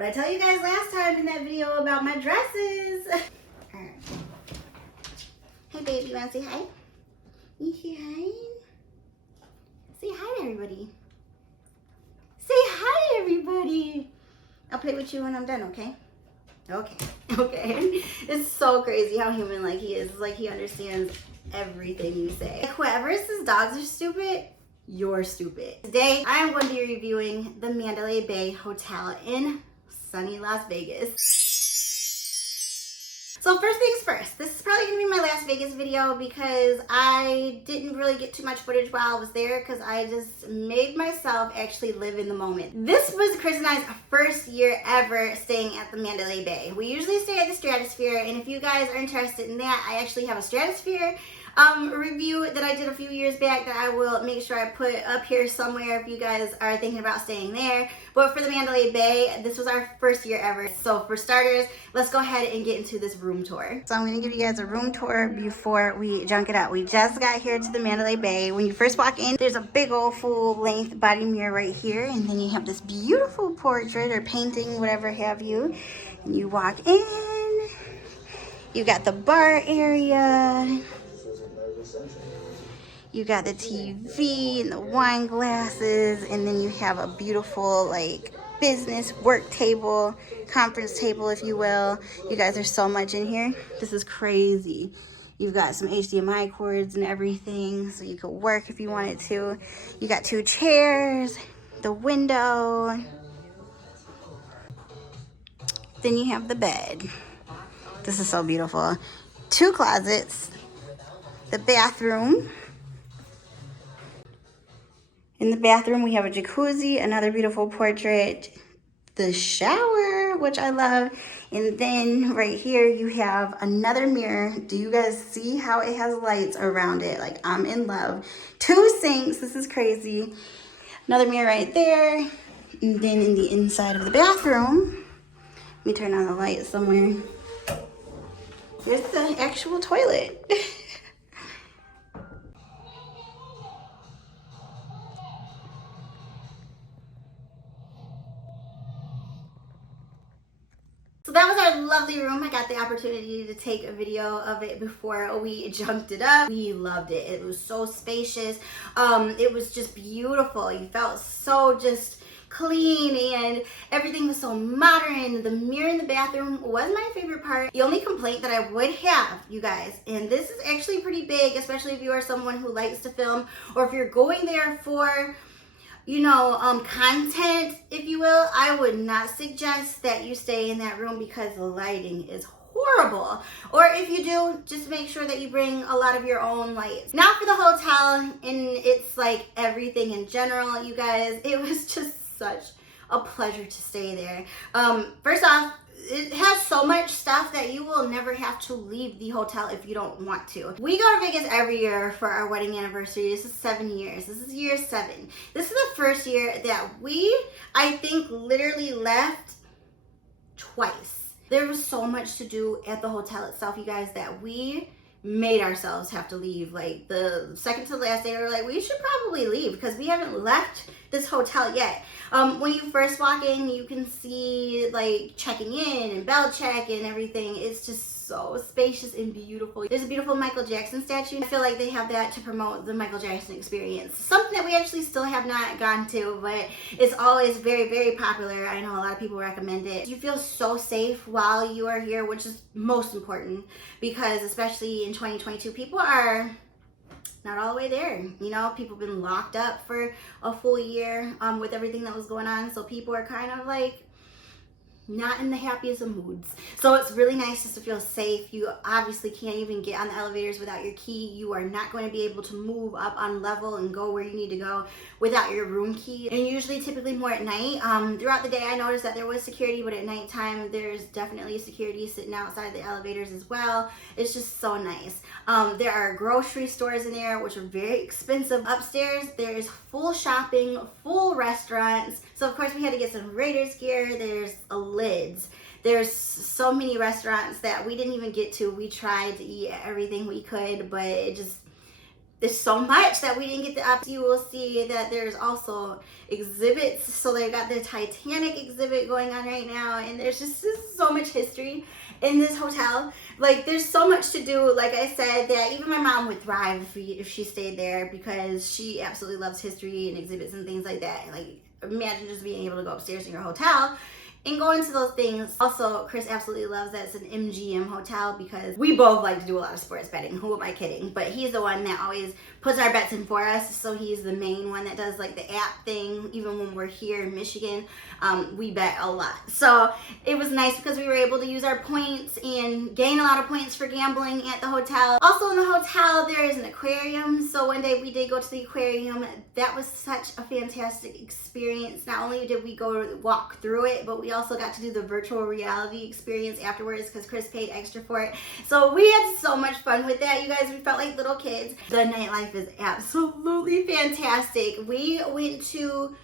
What I tell you guys last time in that video about my dresses. All right. Hey baby, you wanna say hi? You say hi? Say hi to everybody. Say hi to everybody. I'll play with you when I'm done, okay? Okay. It's so crazy how human like he is. Like he understands everything you say. Whoever says dogs are stupid, you're stupid. Today, I am going to be reviewing the Mandalay Bay Hotel in sunny Las Vegas. So first things first, this is probably gonna be my last Vegas video because I didn't really get too much footage while I was there because I just made myself actually live in the moment. This was Chris and I's first year ever staying at the Mandalay Bay. We usually stay at the Stratosphere, and if you guys are interested in that, I actually have a Stratosphere review that I did a few years back that I will make sure I put up here somewhere if you guys are thinking about staying there. But for the Mandalay Bay, this was our first year ever. So for starters, let's go ahead and get into this room tour. So I'm gonna give you guys a room tour before we junk it out. We just got here to the Mandalay Bay. When you first walk in, there's a big old full length body mirror right here. And then you have this beautiful portrait or painting, whatever have you. And you walk in, you got the bar area. You got the TV and the wine glasses, and then you have a beautiful like business work table, conference table, if you will. You guys are so much in here. This is crazy. You've got some HDMI cords and everything, so you could work if you wanted to. You got 2 chairs, the window. Then you have the bed. This is so beautiful. 2 closets, the bathroom. In the bathroom, we have a jacuzzi, another beautiful portrait, the shower, which I love. And then right here, you have another mirror. Do you guys see how it has lights around it? Like, I'm in love. 2 sinks. This is crazy. Another mirror right there. And then in the inside of the bathroom, let me turn on the light somewhere. There's the actual toilet. So that was our lovely room. I got the opportunity to take a video of it before we junked it up. We loved it. It was so spacious. It was just beautiful. You felt so just clean and everything was so modern. The mirror in the bathroom was my favorite part. The only complaint that I would have, you guys, and this is actually pretty big, especially if you are someone who likes to film or if you're going there for content, if you will, I would not suggest that you stay in that room because the lighting is horrible. Or if you do, just make sure that you bring a lot of your own lights. Now for the hotel, and it's like everything in general, you guys, it was just such a pleasure to stay there. First off, it has so much stuff that you will never have to leave the hotel if you don't want to. We go to Vegas every year for our wedding anniversary. This is 7 years. This is year 7. This is the first year that we, I think, literally left twice. There was so much to do at the hotel itself, you guys, that we made ourselves have to leave. Like the second to the last day, we were like, we should probably leave because we haven't left this hotel yet. When you first walk in, you can see like checking in and bell check and everything. It's just so spacious and beautiful. There's a beautiful Michael Jackson statue. I feel like they have that to promote the Michael Jackson experience. Something that we actually still have not gone to, but it's always very, very popular. I know a lot of people recommend it. You feel so safe while you are here, which is most important because especially in 2022, people are not all the way there. You know, people have been locked up for a full year with everything that was going on. So people are kind of like not in the happiest of moods. So it's really nice just to feel safe. You obviously can't even get on the elevators without your key. You are not going to be able to move up on level and go where you need to go without your room key. And usually typically more at night. Throughout the day I noticed that there was security, but at nighttime there's definitely security sitting outside the elevators as well. It's just so nice. There are grocery stores in there which are very expensive. Upstairs there's full shopping, full restaurants. So of course we had to get some Raiders gear. There's a lids. There's so many restaurants that we didn't even get to. We tried to eat everything we could, but it just there's so much that we didn't get to up. You will see that there's also exhibits. So they got the Titanic exhibit going on right now, and there's just so much history in this hotel. Like, there's so much to do. Like I said, that even my mom would thrive if she stayed there, because she absolutely loves history and exhibits and things like that. Like, imagine just being able to go upstairs in your hotel and go into those things. Also, Chris absolutely loves that it's an MGM hotel, because we both like to do a lot of sports betting. Who am I kidding? But he's the one that always puts our bets in for us. So he's the main one that does like the app thing. Even when we're here in Michigan, we bet a lot. So it was nice because we were able to use our points and gain a lot of points for gambling at the hotel. Also in the hotel, there is an aquarium. So one day we did go to the aquarium. That was such a fantastic experience. Not only did we go walk through it, but we also got to do the virtual reality experience afterwards, because Chris paid extra for it. So we had so much fun with that, you guys. We felt like little kids. The nightlife is absolutely fantastic. We went to,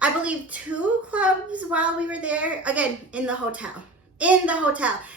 I believe, 2 clubs while we were there. Again, in the hotel.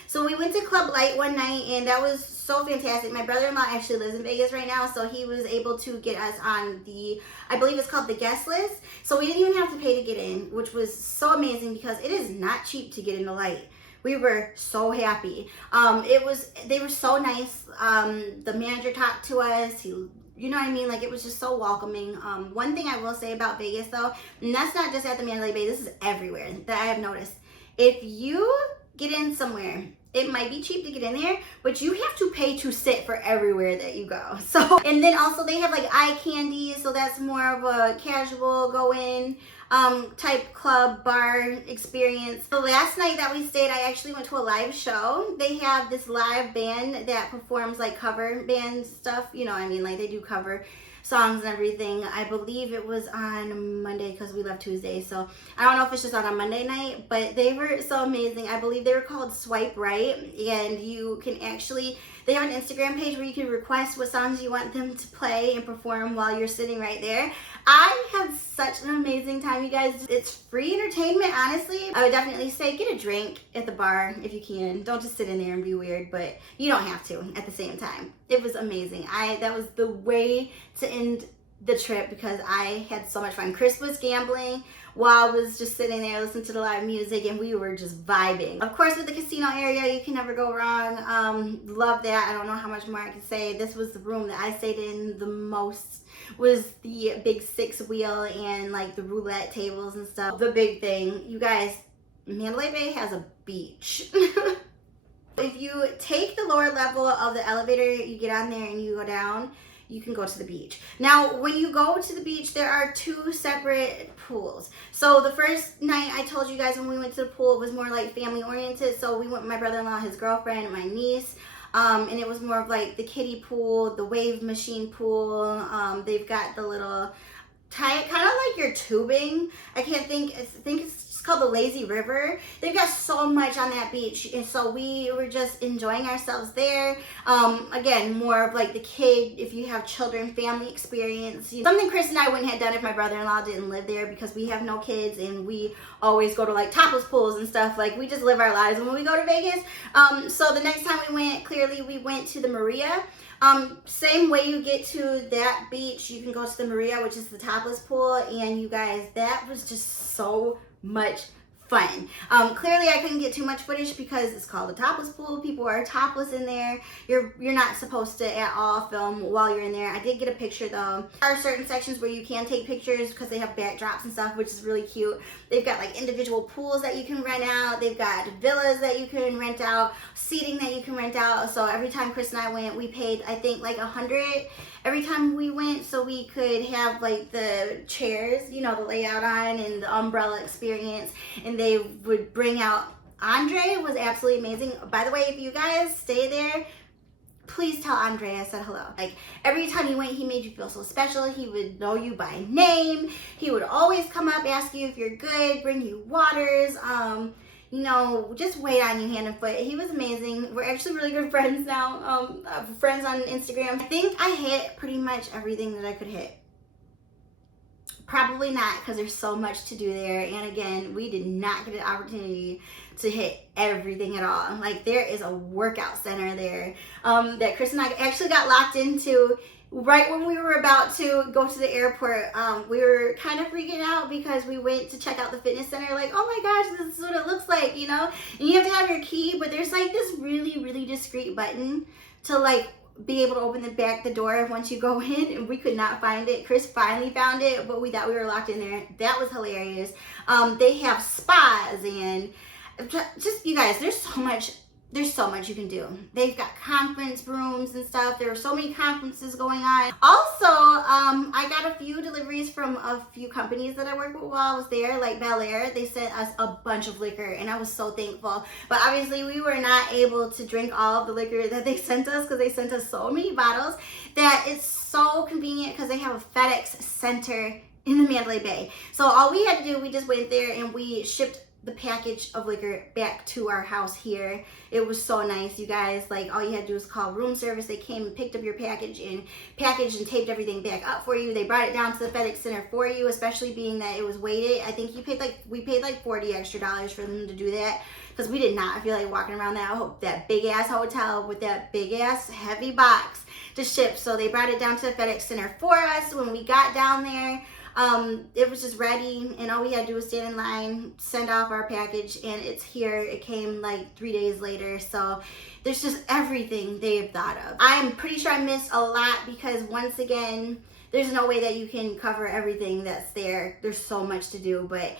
So we went to Club Light one night, and that was so fantastic. My brother-in-law actually lives in Vegas right now, so he was able to get us on the, I believe it's called the guest list. So we didn't even have to pay to get in, which was so amazing, because it is not cheap to get into Light. We were so happy. They were so nice. The manager talked to us. You know what I mean? Like, it was just so welcoming. One thing I will say about Vegas though, and that's not just at the Mandalay Bay, this is everywhere that I have noticed. If you get in somewhere, it might be cheap to get in there, but you have to pay to sit for everywhere that you go. So, and then also they have like eye candy, so that's more of a casual go in type club bar experience. The last night that we stayed, I actually went to a live show. They have this live band that performs like cover band stuff, you know what I mean? Like, they do cover songs and everything. I believe it was on Monday, because we left Tuesday, so I don't know if it's just on a Monday night, but they were so amazing. I believe they were called Swipe Right, and you can actually, they have an Instagram page where you can request what songs you want them to play and perform while you're sitting right there. I had such an amazing time, you guys. It's free entertainment, honestly. I would definitely say get a drink at the bar if you can. Don't just sit in there and be weird, but you don't have to at the same time. It was amazing. That was the way to end the trip, because I had so much fun. Chris was gambling while I was just sitting there listening to the live music, and we were just vibing. Of course, with the casino area, you can never go wrong. Love that. I don't know how much more I can say. This was the room that I stayed in the most, was the big 6-wheel and like the roulette tables and stuff. The big thing, you guys, Mandalay Bay has a beach. If you take the lower level of the elevator, you get on there and you go down, you can go to the beach. Now, when you go to the beach, there are 2 separate pools. So the first night I told you guys when we went to the pool, it was more like family oriented. So we went with my brother-in-law, his girlfriend, my niece. And it was more of like the kiddie pool, the wave machine pool. They've got the little kind of like your tubing. I think it's called the Lazy River. They've got so much on that beach, and so we were just enjoying ourselves there. Again, more of like the kid, if you have children, family experience. Something Chris and I wouldn't have done if my brother-in-law didn't live there, because we have no kids and we always go to like topless pools and stuff. Like, we just live our lives when we go to Vegas. So the next time we went, clearly we went to the Maria. Same way you get to that beach, you can go to the Maria, which is the topless pool, and you guys, that was just so much fun. Clearly I couldn't get too much footage because it's called a topless pool. People are topless in there. You're not supposed to at all film while you're in there. I did get a picture though. There are certain sections where you can take pictures because they have backdrops and stuff, which is really cute. They've got like individual pools that you can rent out. They've got villas that you can rent out, seating that you can rent out. So every time Chris and I went, we paid, I think, like $100 every time we went, so we could have like the chairs, you know, the layout on, and the umbrella experience. And they would bring out, Andre was absolutely amazing. By the way, if you guys stay there, please tell Andre I said hello. Like, every time you went, he made you feel so special. He would know you by name. He would always come up, ask you if you're good, bring you waters, you know, just wait on you hand and foot. He was amazing. We're actually really good friends now, friends on Instagram. I think I hit pretty much everything that I could hit. Probably not, because there's so much to do there. And again, we did not get an opportunity to hit everything at all. Like, there is a workout center there that Chris and I actually got locked into. right when we were about to go to the airport, we were kind of freaking out because we went to check out the fitness center, like, oh my gosh, this is what it looks like, you know? And you have to have your key, but there's like this really, really discreet button to like be able to open the door once you go in, and we could not find it. Chris finally found it, but we thought we were locked in there. That was hilarious. They have spas and just, you guys, there's so much you can do. They've got conference rooms and stuff. There are so many conferences going on. Also, I got a few deliveries from a few companies that I worked with while I was there, like Bel Air. They sent us a bunch of liquor, and I was so thankful. But obviously, we were not able to drink all of the liquor that they sent us because they sent us so many bottles that it's so convenient because they have a FedEx center in the Mandalay Bay. So all we had to do, we just went there and we shipped the package of liquor back to our house here. It was so nice, you guys. Like, all you had to do was call room service. They came and picked up your package and packaged and taped everything back up for you. They brought it down to the FedEx center for you, especially being that it was weighted. I think we paid like $40 extra for them to do that, because we did not feel like walking around that big ass hotel with that big ass heavy box to ship. So they brought it down to the FedEx center for us. When we got down there, it was just ready, and all we had to do was stand in line, send off our package, and it's here. It came like 3 days later. So there's just everything they've thought of. I'm pretty sure I missed a lot because, once again, there's no way that you can cover everything that's there. There's so much to do. But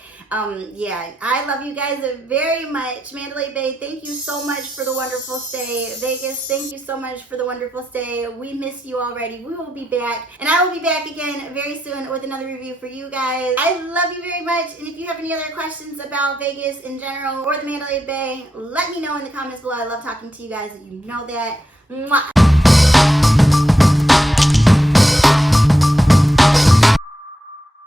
yeah, I love you guys very much. Mandalay Bay, thank you so much for the wonderful stay. Vegas, thank you so much for the wonderful stay. We missed you already. We will be back, and I will be back again very soon with another review for you guys. I love you very much, and if you have any other questions about Vegas in general or the Mandalay Bay, let me know in the comments below. I love talking to you guys, and you know that. Mwah.